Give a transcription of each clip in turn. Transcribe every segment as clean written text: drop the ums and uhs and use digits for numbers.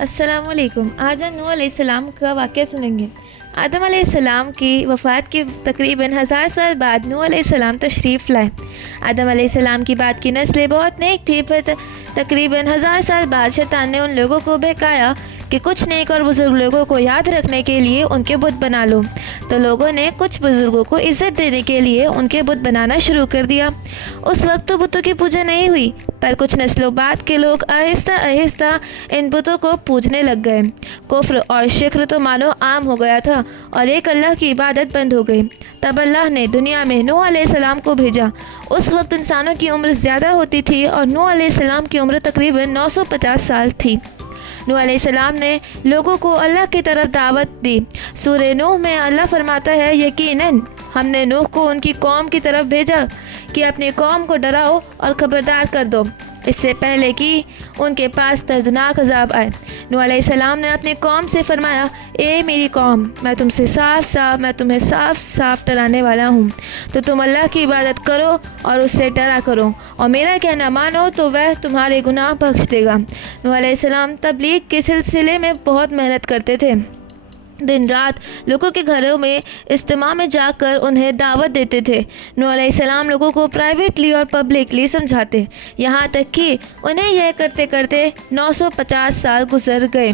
अस्सलाम वालेकुम। आज हम नूह अलैहिस्सलाम का वाक़या सुनेंगे। आदम अलैहिस्सलाम की वफ़ात के तकरीबन 1000 साल बाद नूह अलैहिस्सलाम तशरीफ़ लाए। आदम अलैहिस्सलाम की बाद की नस्लें बहुत नेक थी, पर तकरीबन 1000 साल बाद शैतान ने उन लोगों को बहकाया कि कुछ नेक और बुज़ुर्ग लोगों को याद रखने के लिए उनके बुत बना लो। तो लोगों ने कुछ बुज़ुर्गों को इज़्ज़त देने के लिए उनके बुत बनाना शुरू कर दिया। उस वक्त तो बुतों की पूजा नहीं हुई, पर कुछ नस्लों बाद के लोग आहिस्ता आहिस्ता इन बुतों को पूजने लग गए। कुफ्र और शिक्र तो मानो आम हो गया था और एक अल्लाह की इबादत बंद हो गई। तब अल्लाह ने दुनिया में नूह अलैहिस्सलाम को भेजा। उस वक्त इंसानों की उम्र ज़्यादा होती थी और नूह अलैहिस्सलाम की उम्र तकरीबन 950 साल थी। नूह अलैहिस्सलाम ने लोगों को अल्लाह की तरफ दावत दी। सूरह नूह में अल्लाह फरमाता है, यकीनन हमने नूह को उनकी कौम की तरफ भेजा कि अपनी कौम को डराओ और खबरदार कर दो, इससे पहले कि उनके पास दर्दनाक अजाब आए। नूह अलैहिस्सलाम ने अपनी कौम से फरमाया, ए मेरी कौम, मैं तुम्हें साफ साफ डराने वाला हूँ, तो तुम अल्लाह की इबादत करो और उससे डरा करो, और मेरा कहना मानो तो वह तुम्हारे गुनाह बख्श देगा। नूह अलैहिस्सलाम तबलीग के सिलसिले में बहुत मेहनत करते थे। दिन रात लोगों के घरों में इज्तिमा में जाकर उन्हें दावत देते थे। नूह अलैहिस्सलाम लोगों को प्राइवेटली और पब्लिकली समझाते, यहाँ तक कि उन्हें यह करते करते 950 साल गुजर गए,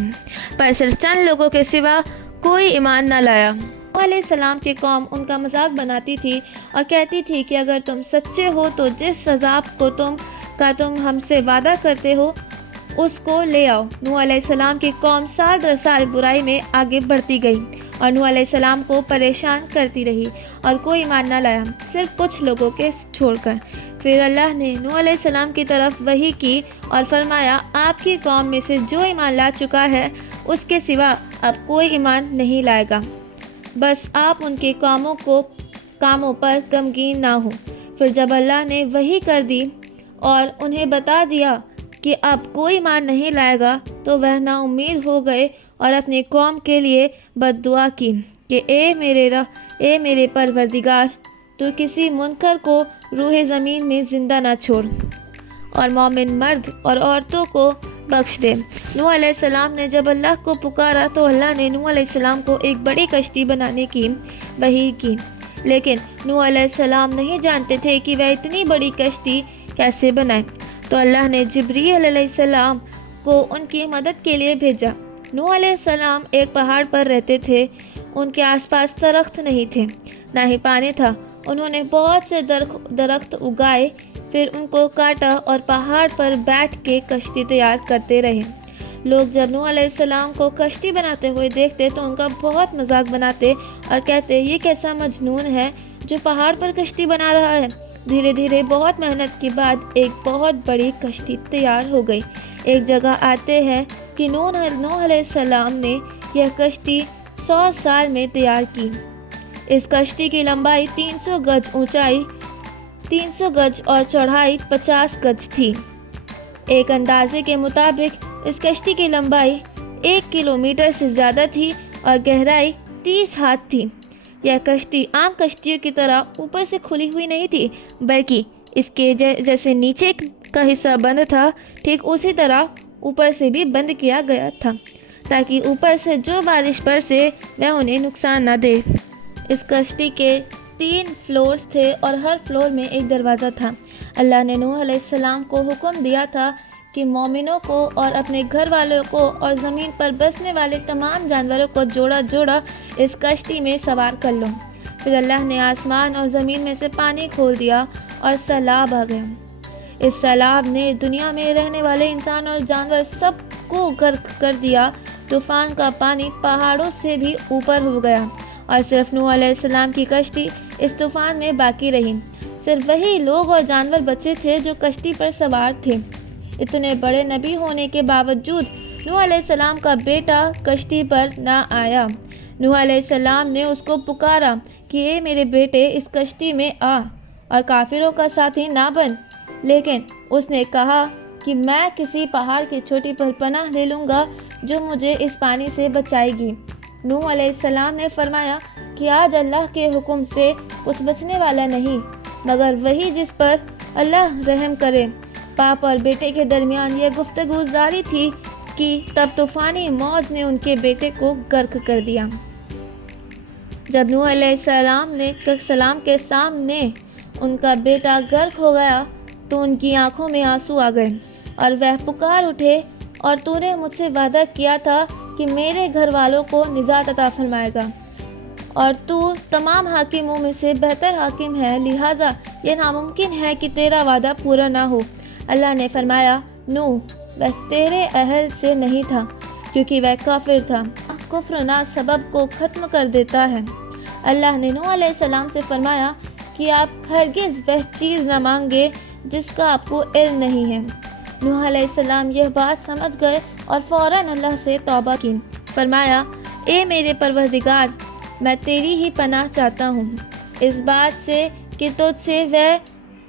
पर सिर्फ चंद लोगों के सिवा कोई ईमान न लाया। नूह अलैहिस्सलाम की कौम उनका मजाक बनाती थी और कहती थी कि अगर तुम सच्चे हो तो जिस अजाब को तुम हमसे वादा करते हो उसको ले आओ। नूह अलैहिस्सलाम की कौम साल दर साल बुराई में आगे बढ़ती गई और नूह अलैहिस्सलाम को परेशान करती रही और कोई ईमान न लाया, सिर्फ कुछ लोगों के छोड़कर। फिर अल्लाह ने नूह अलैहिस्सलाम की तरफ वही की और फरमाया, आपकी कौम में से जो ईमान ला चुका है उसके सिवा अब कोई ईमान नहीं लाएगा, बस आप उनके कामों पर गमगीन ना हो। फिर जब अल्लाह ने वही कर दी और उन्हें बता दिया कि अब कोई ईमान नहीं लाएगा, तो वह नाउम्मीद हो गए और अपनी कौम के लिए बद्दुआ की कि ए मेरे परवरदिगार, तू किसी मुनकर को रूह ज़मीन में ज़िंदा ना छोड़ और मोमिन मर्द और औरतों को बख्श दे। नूह अलैहिस्सलाम ने जब अल्लाह को पुकारा तो अल्लाह ने नूह अलैहिस्सलाम को एक बड़ी कश्ती बनाने की वही की, लेकिन नूह अलैहिस्सलाम नहीं जानते थे कि वह इतनी बड़ी कश्ती कैसे बनाए। तो अल्लाह ने जिब्रील अलैहिस्सलाम को उनकी मदद के लिए भेजा। नूह अलैहिस्सलाम एक पहाड़ पर रहते थे। उनके आसपास दरख्त नहीं थे, ना ही पानी था। उन्होंने बहुत से दरख्त उगाए, फिर उनको काटा और पहाड़ पर बैठ के कश्ती तैयार करते रहे। लोग जब नूह अलैहिस्सलाम को कश्ती बनाते हुए देखते तो उनका बहुत मजाक बनाते और कहते, ये कैसा मजनून है जो पहाड़ पर कश्ती बना रहा है। धीरे धीरे बहुत मेहनत के बाद एक बहुत बड़ी कश्ती तैयार हो गई। एक जगह आते हैं कि नूह अलैहिस्सलाम ने यह कश्ती 100 साल में तैयार की। इस कश्ती की लंबाई 300 गज, ऊंचाई 300 गज और चौड़ाई 50 गज थी। एक अंदाजे के मुताबिक इस कश्ती की लंबाई 1 किलोमीटर से ज़्यादा थी और गहराई 30 हाथ थी। यह कश्ती आम कश्तियों की तरह ऊपर से खुली हुई नहीं थी, बल्कि इसके जैसे नीचे का हिस्सा बंद था, ठीक उसी तरह ऊपर से भी बंद किया गया था, ताकि ऊपर से जो बारिश बरसे वह उन्हें नुकसान न दे। इस कश्ती के 3 फ्लोर्स थे और हर फ्लोर में एक दरवाज़ा था। अल्लाह ने नूह अलैहिस्सलाम को हुक्म दिया था कि मोमिनों को और अपने घर वालों को और ज़मीन पर बसने वाले तमाम जानवरों को जोड़ा जोड़ा इस कश्ती में सवार कर लो। फिर अल्लाह ने आसमान और ज़मीन में से पानी खोल दिया और सैलाब आ गया। इस सैलाब ने दुनिया में रहने वाले इंसान और जानवर सब को गर्क कर दिया। तूफ़ान का पानी पहाड़ों से भी ऊपर हो गया और सिर्फ नूह अलैहिस्सलाम की कश्ती इस तूफ़ान में बाकी रही। सिर्फ वही लोग और जानवर बचे थे जो कश्ती पर सवार थे। इतने बड़े नबी होने के बावजूद नूह अलैहिस्सलाम का बेटा कश्ती पर ना आया। नूह अलैहिस्सलाम ने उसको पुकारा कि ए मेरे बेटे, इस कश्ती में आ और काफिरों का साथी ना बन, लेकिन उसने कहा कि मैं किसी पहाड़ की चोटी पर पनाह ले लूँगा जो मुझे इस पानी से बचाएगी। नूह अलैहिस्सलाम ने फरमाया कि आज अल्लाह के हुक्म से कुछ बचने वाला नहीं मगर वही जिस पर अल्लाह रहम करे। बाप और बेटे के दरमियान यह गुफ्तगू जारी थी کی تب طوفانی موج نے ان کے بیٹے کو غرق کر دیا۔ جب نوح علیہ السلام کے سامنے ان کا بیٹا غرق ہو گیا تو ان کی آنکھوں میں آنسو آ گئے اور وہ پکار اٹھے، اور تو نے مجھ سے وعدہ کیا تھا کہ میرے گھر والوں کو نجات عطا فرمائے گا، اور تو تمام حاکموں میں سے بہتر حاکم ہے، لہٰذا یہ ناممکن ہے کہ تیرا وعدہ پورا نہ ہو۔ اللہ نے فرمایا، نوح، وہ تیرے اہل سے نہیں تھا کیونکہ وہ کافر تھا۔ کفر نہ سبب کو ختم کر دیتا ہے۔ اللہ نے نوح علیہ السلام سے فرمایا کہ آپ ہرگز وہ چیز نہ مانگے جس کا آپ کو علم نہیں ہے۔ نوح علیہ السلام یہ بات سمجھ گئے اور فوراً اللہ سے توبہ کی۔ فرمایا، اے میرے پروردگار، میں تیری ہی پناہ چاہتا ہوں اس بات سے کہ تجھ سے وہ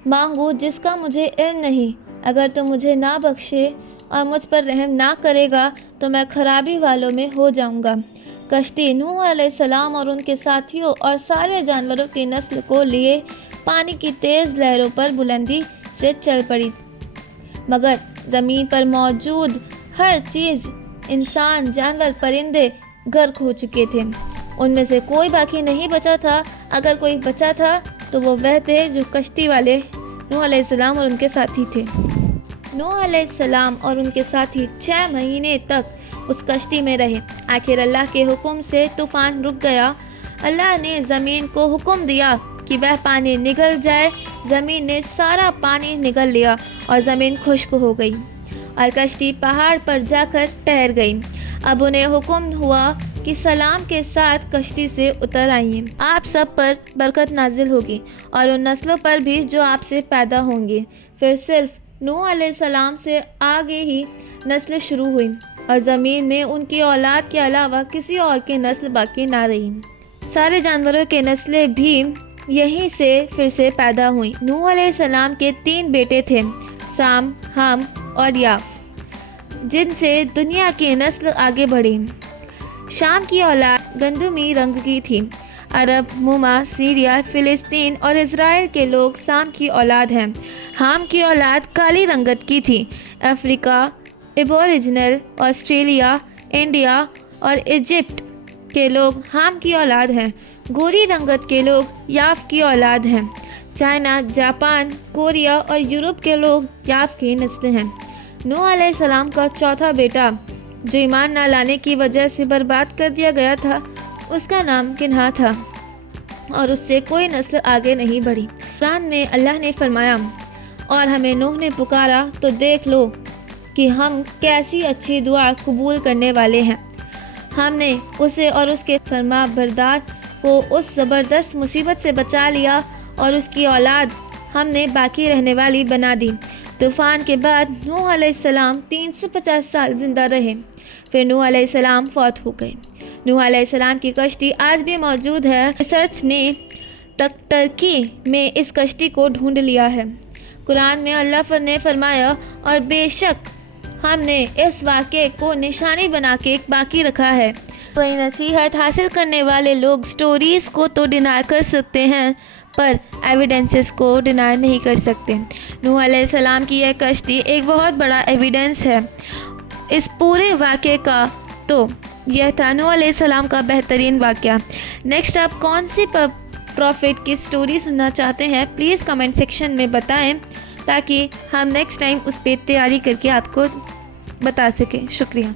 مانگوں جس کا مجھے علم نہیں۔ اگر تو مجھے نہ بخشے اور مجھ پر رحم نہ کرے گا تو میں خرابی والوں میں ہو جاؤں گا۔ کشتی نوح علیہ السلام اور ان کے ساتھیوں اور سارے جانوروں کی نسل کو لیے پانی کی تیز لہروں پر بلندی سے چل پڑی، مگر زمین پر موجود ہر چیز، انسان، جانور، پرندے غرق ہو چکے تھے۔ ان میں سے کوئی باقی نہیں بچا تھا۔ اگر کوئی بچا تھا تو وہ تھے جو کشتی والے نوح علیہ السلام اور ان کے ساتھی تھے۔ نوح علیہ السلام اور ان کے ساتھی 6 مہینے تک اس کشتی میں رہے۔ آخر اللہ کے حکم سے طوفان رک گیا۔ اللہ نے زمین کو حکم دیا کہ وہ پانی نگل جائے۔ زمین نے سارا پانی نگل لیا اور زمین خشک ہو گئی اور کشتی پہاڑ پر جا کر ٹھہر گئی۔ اب انہیں حکم ہوا کہ سلام کے ساتھ کشتی سے اتر آئیے، آپ سب پر برکت نازل ہوگی اور ان نسلوں پر بھی جو آپ سے پیدا ہوں گی۔ پھر صرف نوح علیہ السلام سے آگے ہی نسلیں شروع ہوئیں اور زمین میں ان کی اولاد کے علاوہ کسی اور کی نسل باقی نہ رہی۔ سارے جانوروں کی نسلیں بھی یہیں سے پھر سے پیدا ہوئیں۔ نوح علیہ السلام کے 3 بیٹے تھے، سام، ہم اور یاف، جن سے دنیا کی نسل آگے بڑھی۔ شام کی اولاد گندمی رنگ کی تھی۔ عرب، موما، سیریا، فلسطین اور اسرائیل کے لوگ سام کی اولاد ہیں۔ ہام کی اولاد کالی رنگت کی تھی۔ افریقہ، ایبوریجنل، آسٹریلیا، انڈیا اور ایجپٹ کے لوگ ہام کی اولاد ہیں۔ گوری رنگت کے لوگ یاف کی اولاد ہیں۔ چائنا، جاپان، کوریا اور یورپ کے لوگ یاف کی نسل ہیں۔ نوح علیہ السلام کا چوتھا بیٹا جو ایمان نہ لانے کی وجہ سے برباد کر دیا گیا تھا، اس کا نام کنہا تھا اور اس سے کوئی نسل آگے نہیں بڑھی۔ قرآن میں اللہ نے فرمایا، اور ہمیں نوح نے پکارا تو دیکھ لو کہ ہم کیسی اچھی دعا قبول کرنے والے ہیں۔ ہم نے اسے اور اس کے فرما بردار کو اس زبردست مصیبت سے بچا لیا اور اس کی اولاد ہم نے باقی رہنے والی بنا دی۔ طوفان کے بعد نوح علیہ السلام 350 سال زندہ رہے، پھر نوح علیہ السلام فوت ہو گئے۔ نوح علیہ السلام کی کشتی آج بھی موجود ہے۔ ریسرچ نے ترکی میں اس کشتی کو ڈھونڈ لیا ہے۔ قرآن میں اللہ نے فرمایا، اور بے شک ہم نے اس واقعے کو نشانی بنا کے باقی رکھا ہے۔ کوئی نصیحت حاصل کرنے والے لوگ سٹوریز کو تو ڈینائی کر سکتے ہیں پر ایویڈنسز کو ڈینائی نہیں کر سکتے۔ نوح علیہ السلام کی یہ کشتی ایک بہت بڑا ایویڈنس ہے اس پورے واقعے کا۔ تو یہ تھا نوح علیہ السلام کا بہترین واقعہ۔ نیکسٹ آپ کون سی پروفٹ کی سٹوری سننا چاہتے ہیں پلیز کمنٹ سیکشن میں بتائیں تاکہ ہم نیکسٹ ٹائم اس پہ تیاری کر کے آپ کو بتا سکیں۔ شکریہ۔